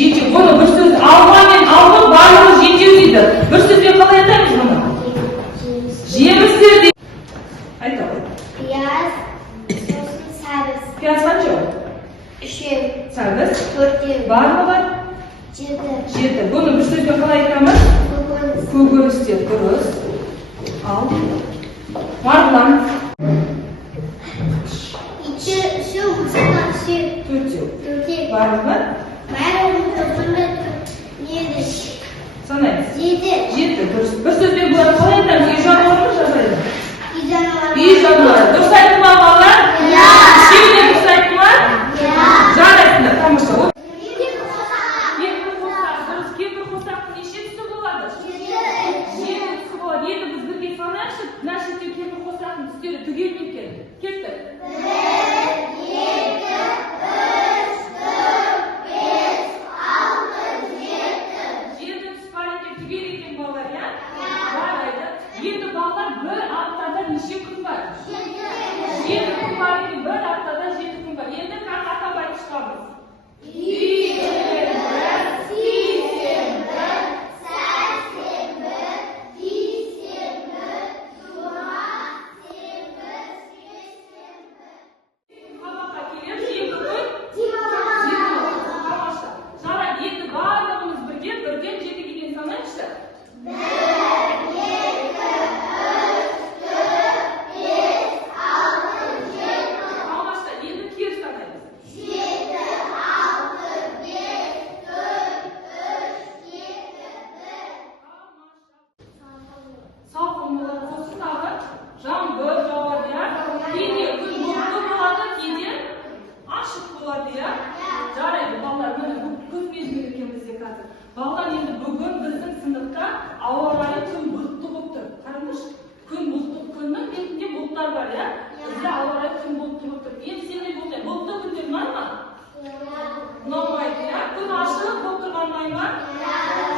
Жеті. Bunu bir söz alma мен алма барлығы жетеу дейді. Bir сөзбен қалай айтамыз bunu? Жемістер дейді. Айтамыз. Piyaz, sosun sarıs. Piyaz қанша? 3. Sarıs. 4. Бар ма бар? 7. Жеті. Bunu bir сөзбен қалай айтамыз? Көкөністер. Дұрыс. Ал. Марғұлан. İçi şu uçtan şu. Төртеу. 4. Бар ма? Ben onu topunda 7. Санаймыз. 7. Жеті. Дұрыс. Bir сөзбен бұлар қалай айтамыз? Үй жануары ма жағдайда? Үй жануары. Үй жануары. Дұрыс айтты ма балалар? Я. Şimdi dұрыс айтты ма? Ya. Жарайсыңдар. Тамаша. Kemir қосақ. Дұрыс. Кемпір қосақтың неше түсі болады? 7 түсі болады. Енді біз бірге санайықшы. Мына жерде кемпір қосақтың түстері түгелмен келді. Кеттік. 7 түс бар екен, түгел екен балалар, я? Жарайды. Енді балалар бір аптада неше күн бар? 7 күн бар екен, бір аптада 7 күн бар. Енді как атап айтып шығамыз? Сабаққа келер, 7 күн. Тамаша. Жарайды, енді барлығымыз бірге бірден 7-ге дейін санайықшы. Тамаша, енді кері санаймыз. Салқынлар қосын тағы жаңбыр жауады, я? Кейде күн бұлтты болады, кейде ашық болады, я? Жарайды, балалар, міне күн мезгілі екен бізде қазір. Балалар, енді бүгін біздің сыныпта ауа райы күн бұлтты болып тұр. Қараңызшы, күн бұлтты, күннің бетінде бұлттар бар, я? Бізде ауа райы күн бұлтты болып тұр. Енді сендей бұлтты күндер ұнайды ма? Ұнамайды, я? Күн ашық болып тұрған ұнайды ма?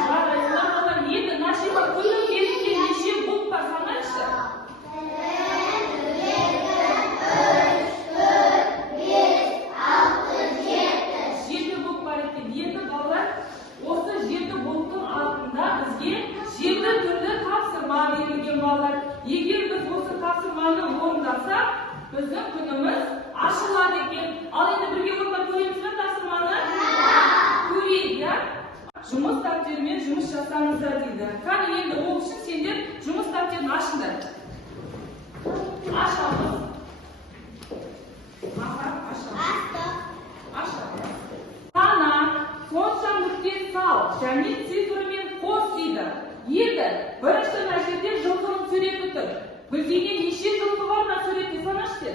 Жарайды, балалар, енді нашима күннің бетінде неше бұлт бар санайықшы. Жеті бұлт бар екен. Енді балалар, осы 7 бұлттың артында бізге 7 түрлі тапсырма берілген балалар. Егер біз осы тапсырманы орындасақ, біздің күніміз ашылады екен. Ал енді бірге оқып көреміз бе тапсырманы? Көрейік, я? Жұмыс дәптерімен жұмыс жасаңыздар дейді. Қане енді ол үшін сендер жұмыс дәптерін ашыңдар. Ашамыз. Ашамыз. Сана, сонша нүкте сал, және цифрымен қос дейді. Енді бірінші мына жерде жылқының суреті тұр. Білгенде неше жылқы бар мына суретте санашы?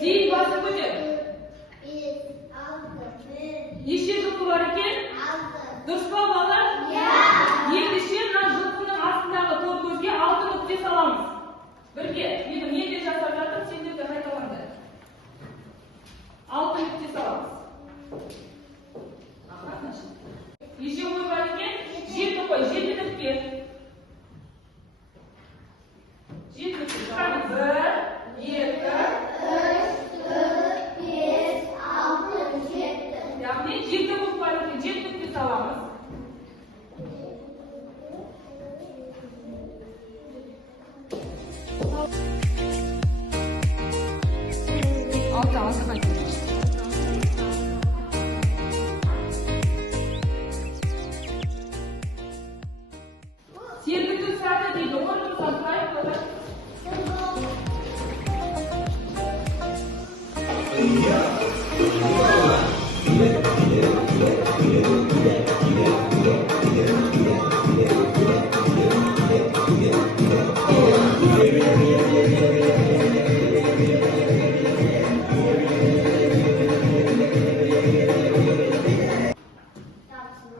Зейін басып көтер. Неше жылқы бар екен? Дұрыс па балалар? Ендеше мына жылқының астындағы тор көзге 6 нүкте саламыз. Бірге, менің неде жасап жатыр, сендер де қайталаңдар. 6 нүкте саламыз. Неше ой бар екен? 7 қой, 7 нүкте. 7 нүкте. 1, 2, 3, 4, 5, 6, 7. Яғни 7 бұлт бар екен, 7 нүкте саламыз. Алты қайтып. Сергіту сәті дейді, орнымыздан тұрайық болар.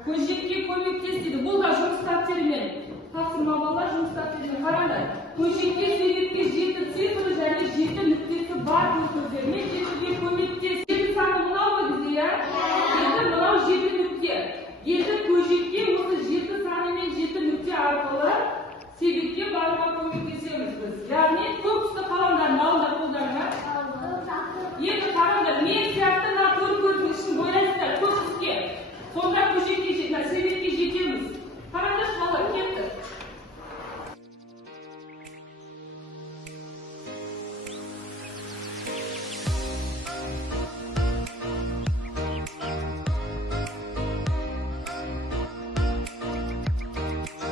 Көжекке көмектес дейді. Бұл да жұмыс дәптерімен. Тапсырма балалар жұмыс дәптерімен қараңдар. Көжекке себепке 7 цифры және 7 нүктесі бар сөздермен 7-ге көмектес. 7 саны мынау ғой бізде, я? 7 мынау 7 нүкте. Енді көжекке осы 7 саны мен 7 нүкте арқылы себепке баруға көмектесеміз біз. Яғни көп түсті қаламдардың алында қолдарына. Енді қараңдар, мен сияқты мына тор көздің ішін бойлайсыздар көп түске.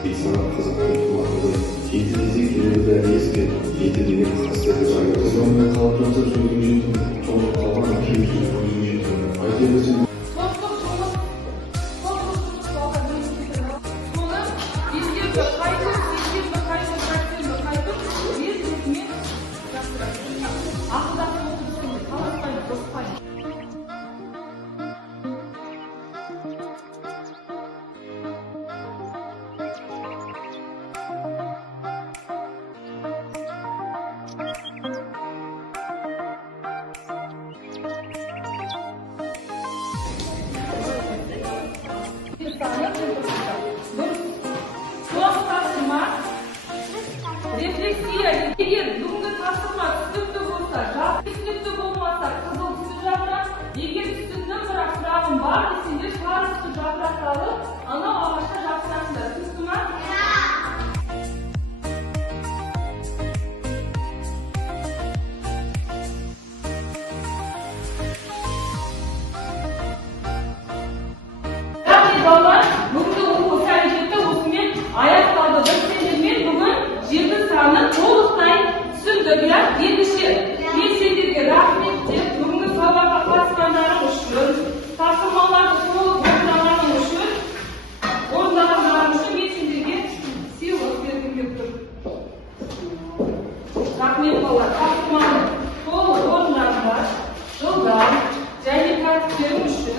бейсанат қазақтың тұмағында жеті десек жүрегі бәрі еске, жеті деген қасиеті жайлы. Сонымен қалып жатса сөзім жетім, толып қалған кем сөз көзім жетім. Айта берсең Refleksiya, егер бүгінгі тапсырма түсінікті болса, жас түсінікті болмаса, қызыл түсті жапырақ, егер түсінікті бірақ сұрағым бар десеңдер, сары түсті жапырақты алып, анау ағашқа жапсырасыңдар. Түсінікті ме? Балалар, бүгінгі оқу сәлежетті осымен аяқталды. Біз сендермен бүгін жеті санын толықтай түсіндік, иә? Ендеше мен сендерге рахмет деп, бүгінгі сабаққа қатысқандарың үшін, тапсырмаларды толық орындағаның үшін, мен сендерге сыйлық бергім келіп тұр. Рахмет балалар, тапсырманы толық орындағандар, жылдам және тәртіптерің үшін